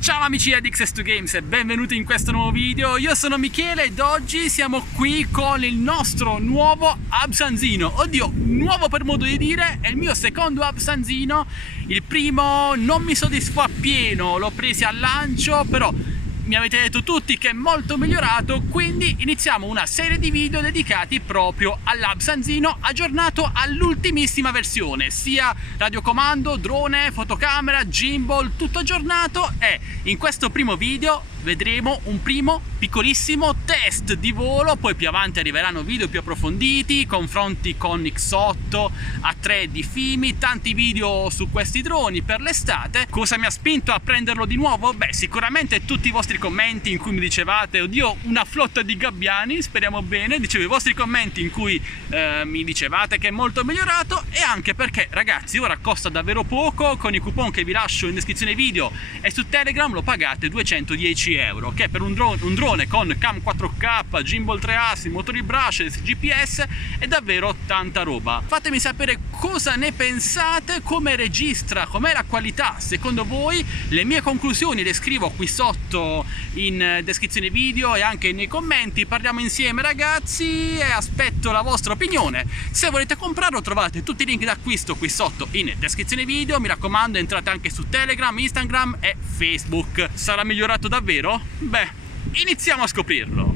Ciao amici di Access2Games e benvenuti in questo nuovo video. Io sono Michele ed oggi siamo qui con il nostro nuovo Absanzino. Oddio, nuovo per modo di dire, è il mio secondo Absanzino. Il primo non mi soddisfò appieno, l'ho preso al lancio, però mi avete detto tutti che è molto migliorato, quindi iniziamo una serie di video dedicati proprio all'Absanzino aggiornato all'ultimissima versione, sia radiocomando, drone, fotocamera, gimbal, tutto aggiornato. E in questo primo video vedremo un primo piccolissimo test di volo, poi più avanti arriveranno video più approfonditi, confronti con X8, A3 di Fimi, tanti video su questi droni per l'estate. Cosa mi ha spinto a prenderlo di nuovo? Beh, sicuramente tutti i vostri commenti in cui mi dicevate oddio, una flotta di gabbiani, speriamo bene. Dicevo, i vostri commenti in cui mi dicevate che è molto migliorato, e anche perché ragazzi ora costa davvero poco, con i coupon che vi lascio in descrizione video e su Telegram lo pagate 210 euro, che per un drone con cam 4K, gimbal 3 assi, motori brushless, GPS è davvero tanta roba. Fatemi sapere cosa ne pensate, come registra, com'è la qualità secondo voi. Le mie conclusioni le scrivo qui sotto in descrizione video e anche nei commenti. Parliamo insieme ragazzi e aspetto la vostra opinione. Se volete comprarlo trovate tutti i link d'acquisto qui sotto in descrizione video. Mi raccomando, entrate anche su Telegram, Instagram e Facebook. Sarà migliorato davvero? Beh, iniziamo a scoprirlo.